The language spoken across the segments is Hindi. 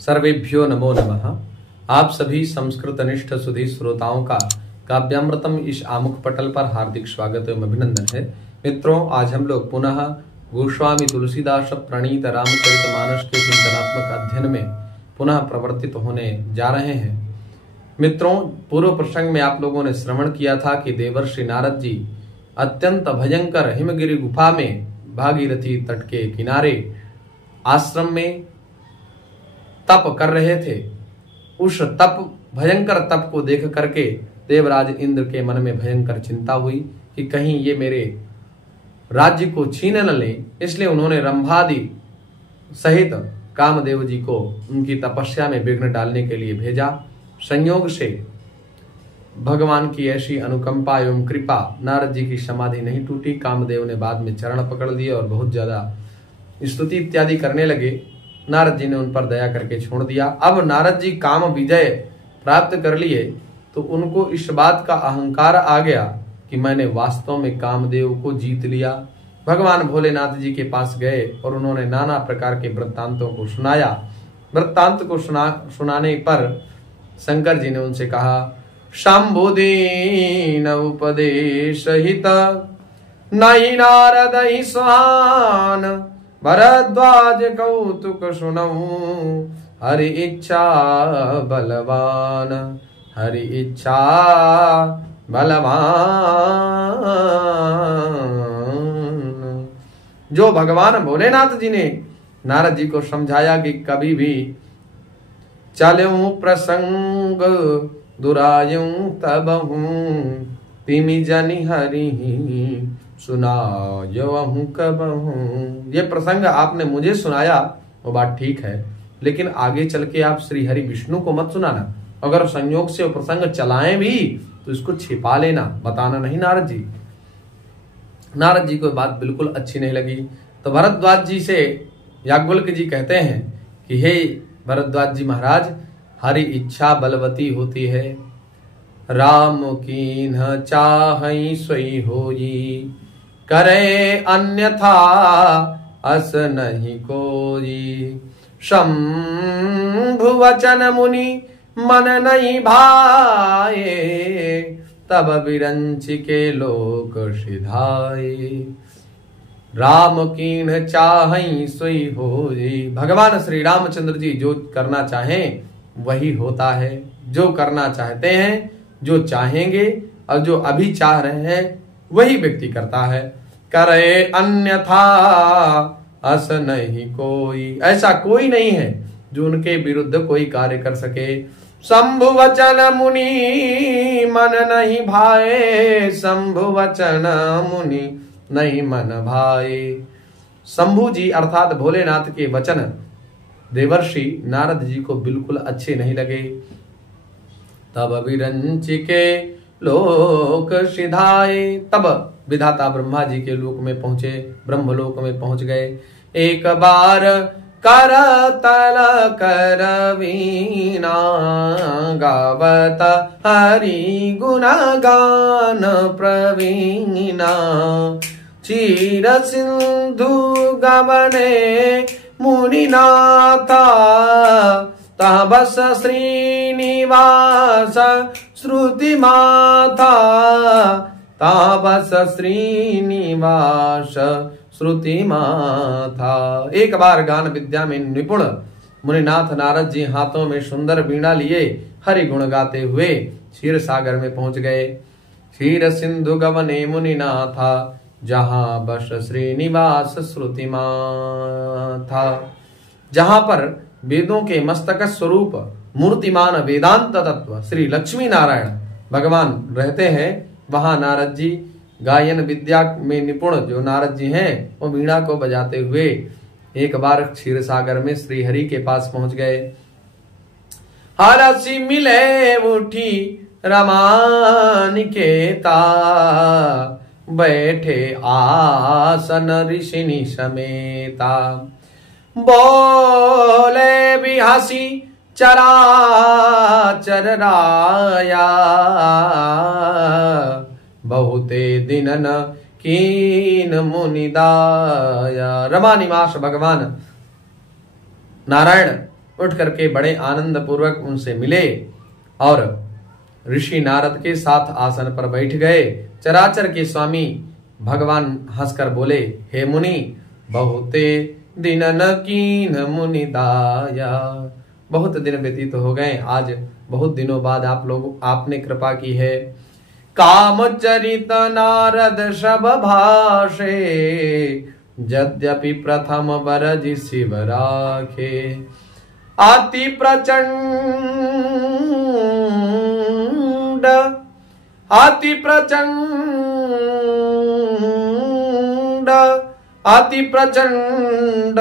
सर्वेभ्यो नमो नमः। आप सभी संस्कृतनिष्ठ सुधी श्रोताओं का काव्यामृतम इस आमुख पटल पर हार्दिक स्वागत एवं अभिनंदन है। मित्रों, आज हम लोग पुनः गोस्वामी तुलसीदास प्रणीत रामचरितमानस के चिंतनात्मक अध्ययन में पुनः प्रवर्तित होने जा रहे हैं। मित्रों, पूर्व प्रसंग में आप लोगों ने श्रवण किया था कि देवर्षि नारद जी अत्यंत भयंकर हिमगिरि गुफा में भागीरथी तट के किनारे आश्रम में तप कर रहे थे। उस भयंकर तप को देख करके देवराज इंद्र के मन में भयंकर चिंता हुई कि कहीं ये मेरे राज्य को छीन न ले। इसलिए उन्होंने रंभादि सहित कामदेव जी को उनकी तपस्या में विघ्न डालने के लिए भेजा। संयोग से भगवान की ऐसी अनुकंपा एवं कृपा, नारद जी की समाधि नहीं टूटी। कामदेव ने बाद में चरण पकड़ लिए और बहुत ज्यादा स्तुति इत्यादि करने लगे। नारद जी ने उन पर दया करके छोड़ दिया। अब नारद जी काम विजय प्राप्त कर लिए तो उनको इस बात का अहंकार आ गया कि मैंने वास्तव में कामदेव को जीत लिया। भगवान भोलेनाथ जी के पास गए और उन्होंने नाना प्रकार के वृत्तांतों को सुनाया। वृत्तांत को सुनाने पर शंकर जी ने उनसे कहा, शंभुदीन उपदेश हित नई नारद स्वान भरद्वाज कौतुक सुनऊं हरि इच्छा बलवान हरि इच्छा बलवान। जो भगवान भोलेनाथ जी ने नारद जी को समझाया कि कभी भी चलूं प्रसंग दुरायूं तबहूं तिमि जनि हरि सुनायहूं कबहूं। ये प्रसंग आपने मुझे सुनाया वो बात ठीक है, लेकिन आगे चल के आप श्री हरि विष्णु को मत सुनाना। अगर संयोग से वो प्रसंग चलाएं भी तो इसको छिपा लेना, बताना नहीं नारद जी। नारद जी को बात बिल्कुल अच्छी नहीं लगी। तो भरद्वाज जी से याज्ञवल्क्य जी कहते हैं कि हे भरद्वाज जी महाराज, हरि इच्छा बलवती होती है। राम कीन्ह चाहई सोई होई, करे अन्यथा अस नहीं कोई। शंभु वचन मुनि मन नहीं भाए, तब विरंचि के लोक सिधाए। राम कीन्ह चाहई सोई होई। भगवान श्री रामचंद्र जी जो करना चाहें वही होता है। जो करना चाहते हैं, जो चाहेंगे और जो अभी चाह रहे हैं वही व्यक्ति करता है। करे अन्यथा अस नहीं कोई। ऐसा कोई नहीं है जो उनके विरुद्ध कोई कार्य कर सके। शंभु वचन मुनि मन नहीं भाए, शंभु वचन मुनि नहीं मन भाए। शंभु जी अर्थात भोलेनाथ के वचन देवर्षि नारद जी को बिल्कुल अच्छे नहीं लगे। तब विरंचि के लोक सिधाए। तब विधाता ब्रह्मा जी के लोक में पहुंचे, ब्रह्मलोक में पहुंच गए। एक बार कर तल कर वीणा, गावत हरि गुण गान प्रवीणा। चीर सिंधु गवने मुनिनाथा, तह बस श्रीनिवास श्रुति माथा। तह बस श्रीनिवास श्रुति माथा। एक बार गान विद्या में निपुण मुनिनाथ नारद जी हाथों में सुंदर वीणा लिए हरि गुण गाते हुए क्षीर सागर में पहुंच गए। क्षीर सिंधु गवने मुनिनाथा, जहां बस श्रीनिवास श्रुति माथा। जहां पर वेदों के मस्तक स्वरूप मूर्तिमान वेदांत तत्व श्री लक्ष्मी नारायण भगवान रहते हैं, वहां नारद जी गायन विद्या में निपुण जो नारद जी हैं वो वीणा को बजाते हुए एक बार क्षीर सागर में श्री हरि के पास पहुंच गए। हरसी मिले उठी रमानिकेता, बैठे आसन ऋषिनि समेता। बोले भी हसी चराचर राया, बहुते दिनन कीन मुनिदाया। रमा निवास भगवान नारायण उठ करके बड़े आनंद पूर्वक उनसे मिले और ऋषि नारद के साथ आसन पर बैठ गए। चराचर के स्वामी भगवान हंसकर बोले, हे मुनि, बहुते दिन न कीन मुनि दाया। बहुत दिन व्यतीत हो गए, आज बहुत दिनों बाद आपने कृपा की है। कामचरित नारद शब भाषे, यद्यपि प्रथम बरज शिव राखे। अति प्रचंड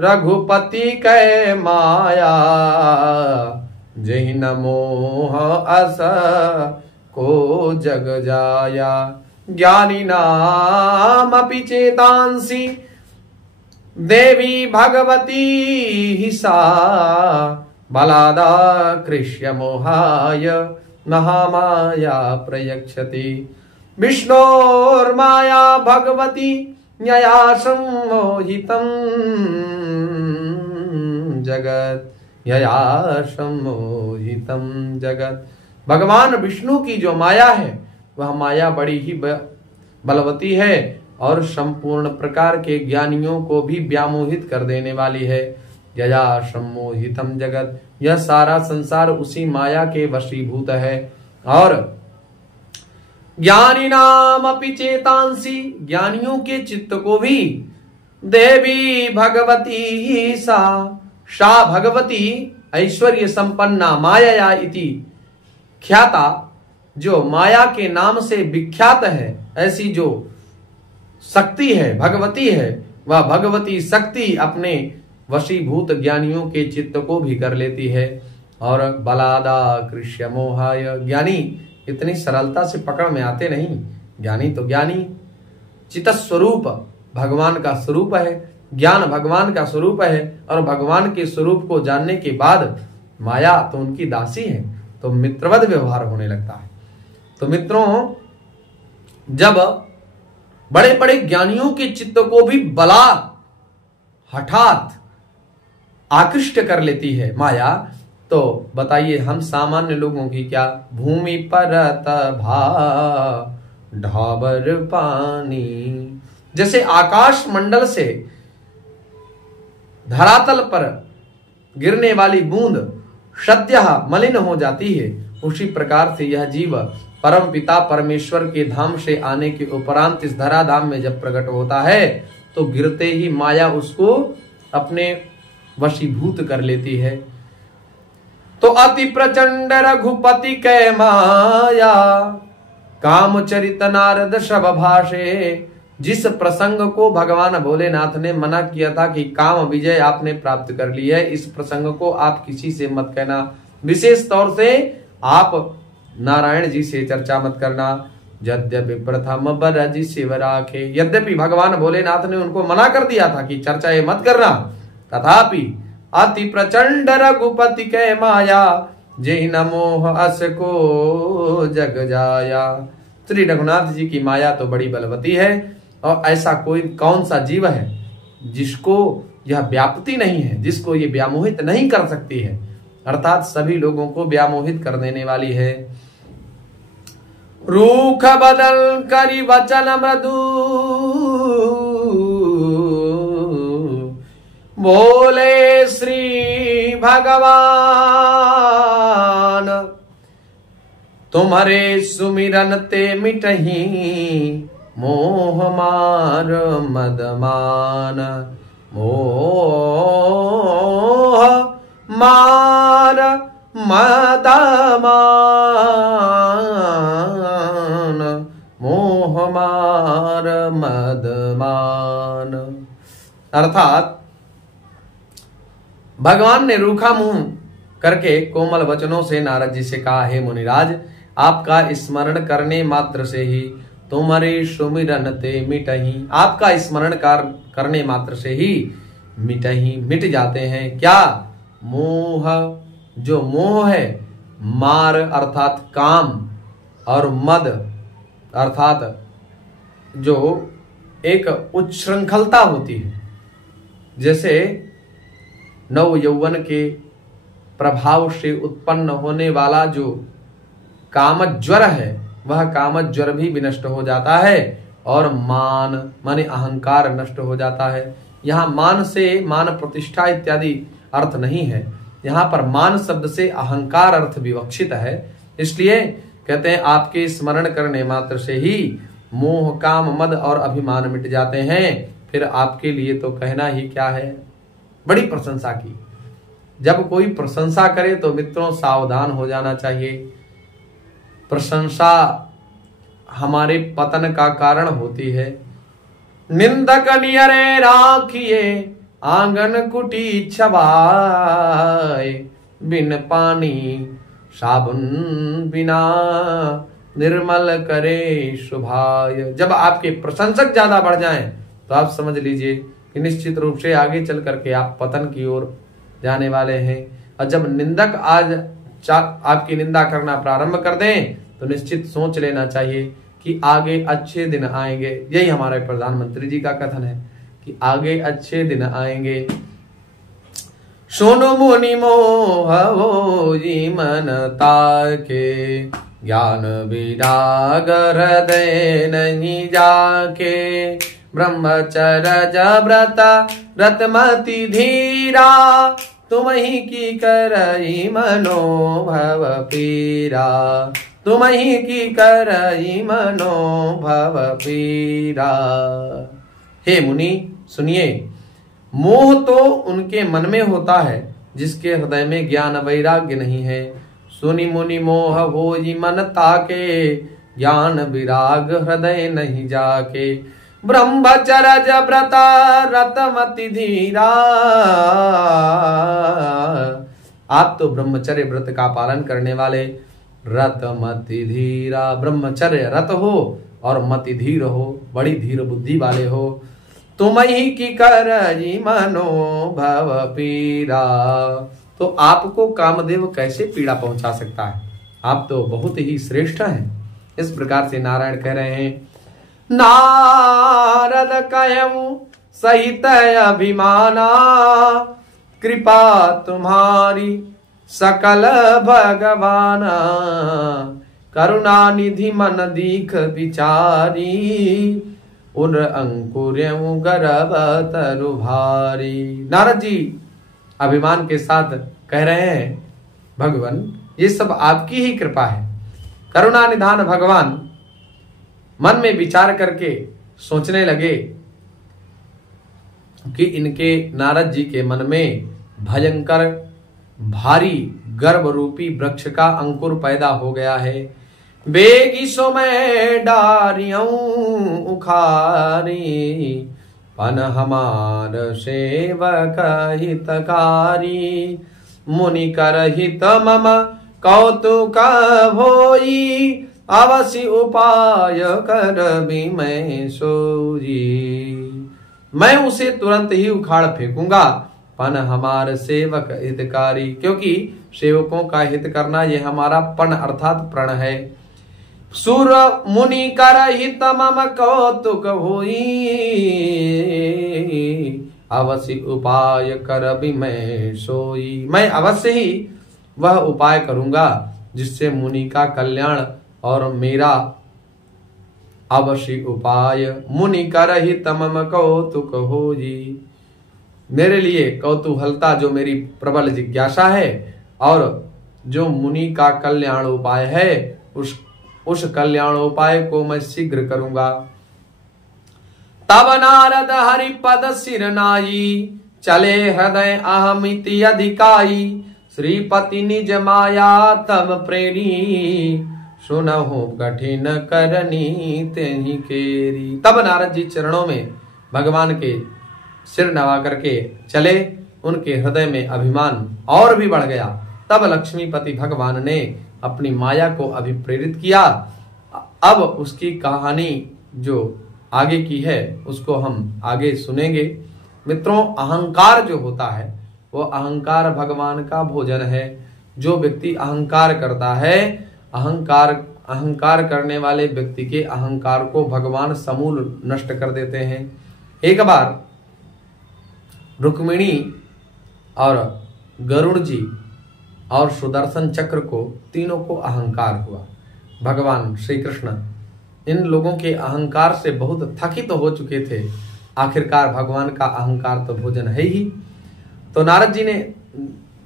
रघुपति कै माया। जहि न मोह अस को जग जाया। ज्ञानी नाम अपि चेतांसी, देवी भगवती ही सा। बलादा कृष्य मोहाय महामाया प्रयक्षति। विष्णोर्माया भगवती न्यया सम्मोहितं जगत। यया सम्मोहितं जगत। भगवान विष्णु की जो माया है वह माया बड़ी ही बलवती है और संपूर्ण प्रकार के ज्ञानियों को भी व्यामोहित कर देने वाली है। यया सम्मोहितम जगत, यह सारा संसार उसी माया के वशीभूत है। और ज्ञानी नाम अपि चेतांसी, ज्ञानियों के चित्त को भी देवी भगवती सा भगवती ऐश्वर्य संपन्ना माया इति ख्याता, जो माया के नाम से विख्यात है, ऐसी जो शक्ति है, भगवती है, वह भगवती शक्ति अपने वशीभूत ज्ञानियों के चित्त को भी कर लेती है। और बलादा कृष्य मोहाय, ज्ञानी इतनी सरलता से पकड़ में आते नहीं। ज्ञानी तो ज्ञानी चित्त स्वरूप भगवान का स्वरूप है, ज्ञान भगवान का स्वरूप है, और भगवान के स्वरूप को जानने के बाद माया तो उनकी दासी है, तो मित्रवत व्यवहार होने लगता है। तो मित्रों, जब बड़े बड़े ज्ञानियों के चित्त को भी बला हठात आकृष्ट कर लेती है माया, तो बताइए हम सामान्य लोगों की क्या। भूमि परत भा ढाबर पानी, जैसे आकाश मंडल से धरातल पर गिरने वाली बूंद सद्यः मलिन हो जाती है, उसी प्रकार से यह जीव परम पिता परमेश्वर के धाम से आने के उपरांत इस धराधाम में जब प्रकट होता है तो गिरते ही माया उसको अपने वशीभूत कर लेती है। तो अति प्रचंड रघुपति कै माया, कामचरित नारद शब भाषे। जिस प्रसंग को भगवान भोलेनाथ ने मना किया था कि काम विजय आपने प्राप्त कर ली है, इस प्रसंग को आप किसी से मत कहना, विशेष तौर से आप नारायण जी से चर्चा मत करना। यद्यपि प्रथम बरज शिव राखे, यद्यपि भगवान भोलेनाथ ने उनको मना कर दिया था कि चर्चा ये मत करना, तथापि अति प्रचंड रघुपति कै माया, जेहि न मोह अस को जग जाया। श्री रघुनाथ जी की माया तो बड़ी बलवती है, और ऐसा कोई कौन सा जीव है जिसको यह व्याप्ति नहीं है, जिसको ये व्यामोहित नहीं कर सकती है, अर्थात सभी लोगों को व्यामोहित कर देने वाली है। रूख बदल करी वचन मृदु, बोले श्री भगवान, तुम्हारे सुमिरन ते मिटही मोह मार मदमान। मोह मार मदमान, मोह मार मदमान। अर्थात भगवान ने रूखा मुंह करके कोमल वचनों से नारद जी से कहा, हे मुनिराज, आपका स्मरण करने मात्र से ही तुम्हारे सुमिरन ते मिटही, आपका स्मरण करने मात्र से ही मिटही मिट जाते हैं क्या। मोह, जो मोह है, मार अर्थात काम, और मद अर्थात जो एक उच्छृंखलता होती है, जैसे नव यौवन के प्रभाव से उत्पन्न होने वाला जो कामज्वर है वह कामज्वर भी विनष्ट हो जाता है और मान माने अहंकार नष्ट हो जाता है। यहाँ मान से मान प्रतिष्ठा इत्यादि अर्थ नहीं है, यहाँ पर मान शब्द से अहंकार अर्थ विवक्षित है। इसलिए कहते हैं आपके स्मरण करने मात्र से ही मोह काम मद और अभिमान मिट जाते हैं। फिर आपके लिए तो कहना ही क्या है, बड़ी प्रशंसा की। जब कोई प्रशंसा करे तो मित्रों सावधान हो जाना चाहिए। प्रशंसा हमारे पतन का कारण होती है। निंदक नियरे राखिए आंगन कुटी छबाए, बिन पानी साबुन बिना निर्मल करे शुभाय। जब आपके प्रशंसक ज्यादा बढ़ जाएं तो आप समझ लीजिए कि निश्चित रूप से आगे चल करके आप पतन की ओर जाने वाले हैं। और जब निंदक आज आपकी निंदा करना प्रारंभ कर दें तो निश्चित सोच लेना चाहिए कि आगे अच्छे दिन आएंगे। यही हमारे प्रधानमंत्री जी का कथन है कि आगे अच्छे दिन आएंगे। सोनो मुनि मोह हो जी मन ताके, ज्ञान विराग हृदय नहीं जाके, ब्रह्मचर्य व्रत रतमति धीरा, तुम ही की करई मनोभव पीरा, तुम ही की करई मनोभव पीरा। हे मुनि सुनिए, मोह तो उनके मन में होता है जिसके हृदय में ज्ञान वैराग्य नहीं है। सुनि मुनि मोह होई मन ताके, ज्ञान विराग हृदय नहीं जाके, ब्रह्मचर्य व्रत रतमति धीरा। आप तो ब्रह्मचर्य व्रत का पालन करने वाले रतमति धीरा, ब्रह्मचर्य रत हो और मति धीर हो, बड़ी धीर बुद्धि वाले हो। तुम ही की करई मनोभव पीरा। तो आपको कामदेव कैसे पीड़ा पहुंचा सकता है, आप तो बहुत ही श्रेष्ठ हैं। इस प्रकार से नारायण कह रहे हैं, नारद कहूं सहित अभिमाना, कृपा तुम्हारी सकल भगवाना, करुणा निधि मन दीख विचारी, उन अंकुर गर्भ तरु भारी। नारद जी अभिमान के साथ कह रहे हैं, भगवान ये सब आपकी ही कृपा है। करुणा निधान भगवान मन में विचार करके सोचने लगे कि इनके नारद जी के मन में भयंकर भारी गर्भ रूपी वृक्ष का अंकुर पैदा हो गया है। बेगी सो मैं डारियों उखारी, पन हमार सेवक हितकारी, मुनि कर हित मम कौतुक होई, अवश्य उपाय कर भी मैं सोई। मैं उसे तुरंत ही उखाड़ फेंकूंगा, पन हमार सेवक हितकारी, क्योंकि सेवकों का हित करना यह हमारा पन अर्थात प्रण है। सुर मुनि कर हित मम कौतुक होई, अवश्य उपाय कर भी मैं सोई। मैं अवश्य ही वह उपाय करूंगा जिससे मुनि का कल्याण और मेरा अवश्य उपाय। मुनि कर हित मम कौतुक होई, मेरे लिए कौतूहलता जो मेरी प्रबल जिज्ञासा है और जो मुनि का कल्याण उपाय है उस कल्याण उपाय को मैं शीघ्र करूंगा। तब नारद हरिपद सिर नाई, चले हृदय अहमिति अधिकाई, श्रीपति निज माया तब प्रेरी, सुनहु कठिन करनी तेहि केरी। तब नारद जी चरणों में भगवान के सिर नवा करके चले, उनके हृदय में अभिमान और भी बढ़ गया। तब लक्ष्मीपति भगवान ने अपनी माया को अभिप्रेरित किया। अब उसकी कहानी जो आगे की है उसको हम आगे सुनेंगे। मित्रों, अहंकार जो होता है वो अहंकार भगवान का भोजन है। जो व्यक्ति अहंकार करता है, अहंकार करने वाले व्यक्ति के अहंकार को भगवान समूल नष्ट कर देते हैं। एक बार रुक्मिणी और गरुड़ जी और सुदर्शन चक्र को, तीनों को अहंकार हुआ। भगवान श्री कृष्ण इन लोगों के अहंकार से बहुत थकित तो हो चुके थे। आखिरकार भगवान का अहंकार तो भोजन है ही। तो नारद जी ने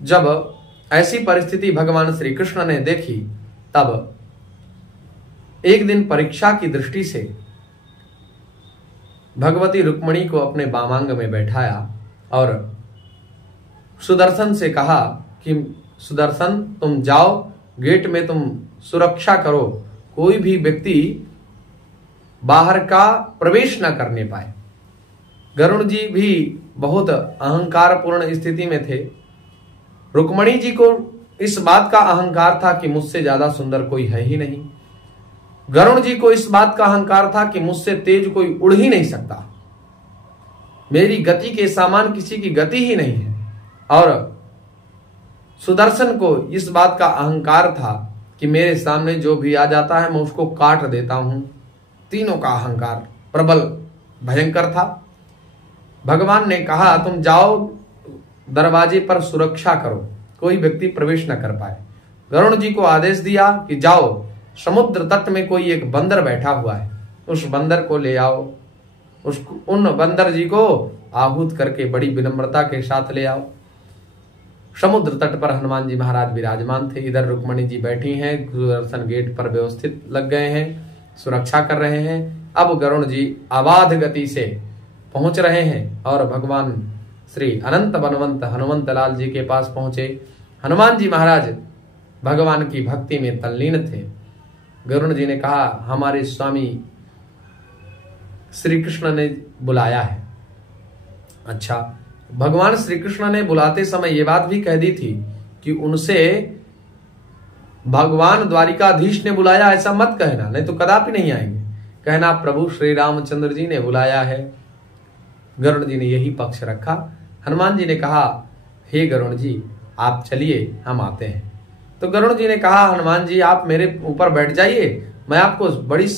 जब ऐसी परिस्थिति भगवान श्री कृष्ण ने देखी, तब एक दिन परीक्षा की दृष्टि से भगवती रुक्मिणी को अपने वामांग में बैठाया और सुदर्शन से कहा कि सुदर्शन, तुम जाओ, गेट में तुम सुरक्षा करो, कोई भी व्यक्ति बाहर का प्रवेश न करने पाए। गरुड़ जी भी बहुत अहंकारपूर्ण स्थिति में थे। रुक्मिणी जी को इस बात का अहंकार था कि मुझसे ज्यादा सुंदर कोई है ही नहीं। गरुड़ जी को इस बात का अहंकार था कि मुझसे तेज कोई उड़ ही नहीं सकता, मेरी गति के समान किसी की गति ही नहीं है। और सुदर्शन को इस बात का अहंकार था कि मेरे सामने जो भी आ जाता है मैं उसको काट देता हूं। तीनों का अहंकार प्रबल भयंकर था। भगवान ने कहा, तुम जाओ, दरवाजे पर सुरक्षा करो, कोई व्यक्ति प्रवेश न कर पाए। गरुड़ जी को आदेश दिया कि जाओ, समुद्र तट में कोई एक बंदर बैठा हुआ है, उस बंदर को ले आओ, उन बंदर जी को आहूत करके बड़ी विनम्रता के साथ ले आओ। समुद्र तट पर हनुमान जी महाराज विराजमान थे। इधर रुक्मिणी जी बैठी हैं, सुदर्शन गेट पर व्यवस्थित लग गए हैं, सुरक्षा कर रहे हैं। अब गरुड़ जी अबाध गति से पहुंच रहे हैं और भगवान श्री अनंत बनवंत हनुमंत लाल जी के पास पहुंचे। हनुमान जी महाराज भगवान की भक्ति में तल्लीन थे। गरुड़ जी ने कहा, हमारे स्वामी श्री कृष्ण ने बुलाया है। अच्छा, भगवान श्री कृष्ण ने बुलाते समय ये बात भी कह दी थी कि उनसे भगवान द्वारिकाधीश ने बुलाया, ऐसा मत कहना, नहीं तो कदापि नहीं आएंगे। कहना प्रभु श्री रामचंद्र जी ने बुलाया है। गरुड़ जी ने यही पक्ष रखा। हनुमान जी ने कहा, हे गरुड़ जी, आप चलिए, हम आते हैं। तो गरुड़ जी ने कहा, हनुमान जी आप मेरे ऊपर बैठ जाइए, मैं आपको बड़ी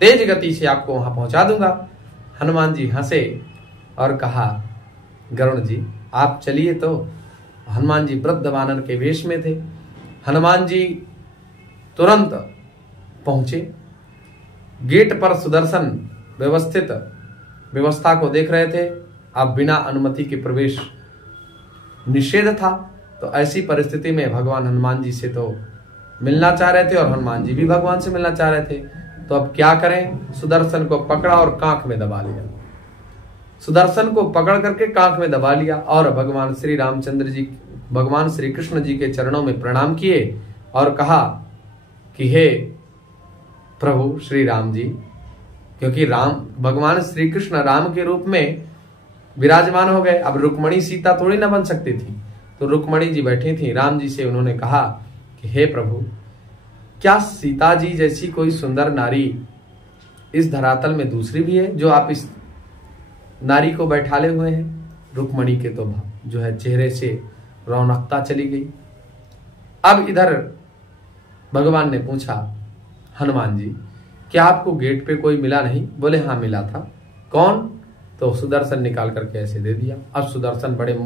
तेज गति से आपको वहां पहुंचा दूंगा। हनुमान जी हंसे और कहा, गरुड़ जी आप चलिए। तो हनुमान जी वृद्ध वानर के वेश में थे। हनुमान जी तुरंत पहुंचे। गेट पर सुदर्शन व्यवस्थित व्यवस्था को देख रहे थे। अब बिना अनुमति के प्रवेश निषेध था। तो ऐसी परिस्थिति में भगवान हनुमान जी से तो मिलना चाह रहे थे और हनुमान जी भी भगवान से मिलना चाह रहे थे। तो अब क्या करें? सुदर्शन को पकड़ा और कांख में दबा लिया। सुदर्शन को पकड़ करके कांख में दबा लिया और भगवान श्री रामचंद्र जी, भगवान श्री कृष्ण जी के चरणों में प्रणाम किए और कहा कि हे प्रभु श्री राम जी, क्योंकि राम भगवान श्री कृष्ण राम के रूप में विराजमान हो गए। अब रुक्मिणी सीता थोड़ी ना बन सकती थी। तो रुक्मिणी जी बैठी थी। राम जी से उन्होंने कहा कि हे प्रभु, क्या सीता जी जैसी कोई सुंदर नारी इस धरातल में दूसरी भी है जो आप इस नारी को बैठाले हुए हैं? रुक्मिणी के तो जो है चेहरे से रौनकता चली गई। अब इधर भगवान ने पूछा, हनुमान जी क्या आपको गेट पे कोई मिला नहीं? बोले हाँ मिला था। कौन? तो सुदर्शन निकाल करके ऐसे दे दिया। अब सुदर्शन बड़े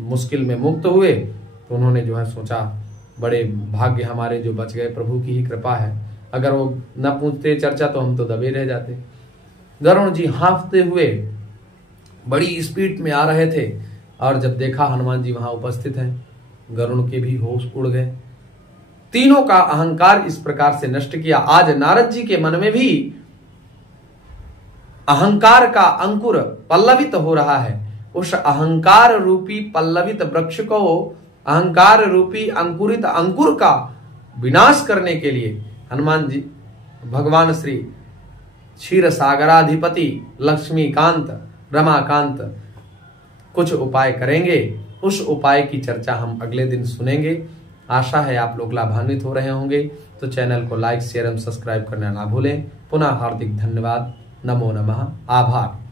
मुश्किल में मुक्त हुए। तो उन्होंने जो है सोचा, बड़े भाग्य हमारे जो बच गए, प्रभु की ही कृपा है। अगर वो न पूछते चर्चा तो हम तो दबे रह जाते। गरुड़ जी हाँफते हुए बड़ी स्पीड में आ रहे थे और जब देखा हनुमान जी वहां उपस्थित हैं, गरुड़ के भी होश उड़ गए। तीनों का अहंकार इस प्रकार से नष्ट किया। आज नारद जी के मन में भी अहंकार का अंकुर पल्लवित हो रहा है। उस अहंकार रूपी पल्लवित वृक्ष को, अहंकार रूपी अंकुरित अंकुर का विनाश करने के लिए हनुमान जी भगवान श्री क्षीर सागराधिपति लक्ष्मीकांत रमाकांत कुछ उपाय करेंगे। उस उपाय की चर्चा हम अगले दिन सुनेंगे। आशा है आप लोग लाभान्वित हो रहे होंगे। तो चैनल को लाइक, शेयर एवं सब्सक्राइब करना ना भूलें। पुनः हार्दिक धन्यवाद। नमो नमः। आभार।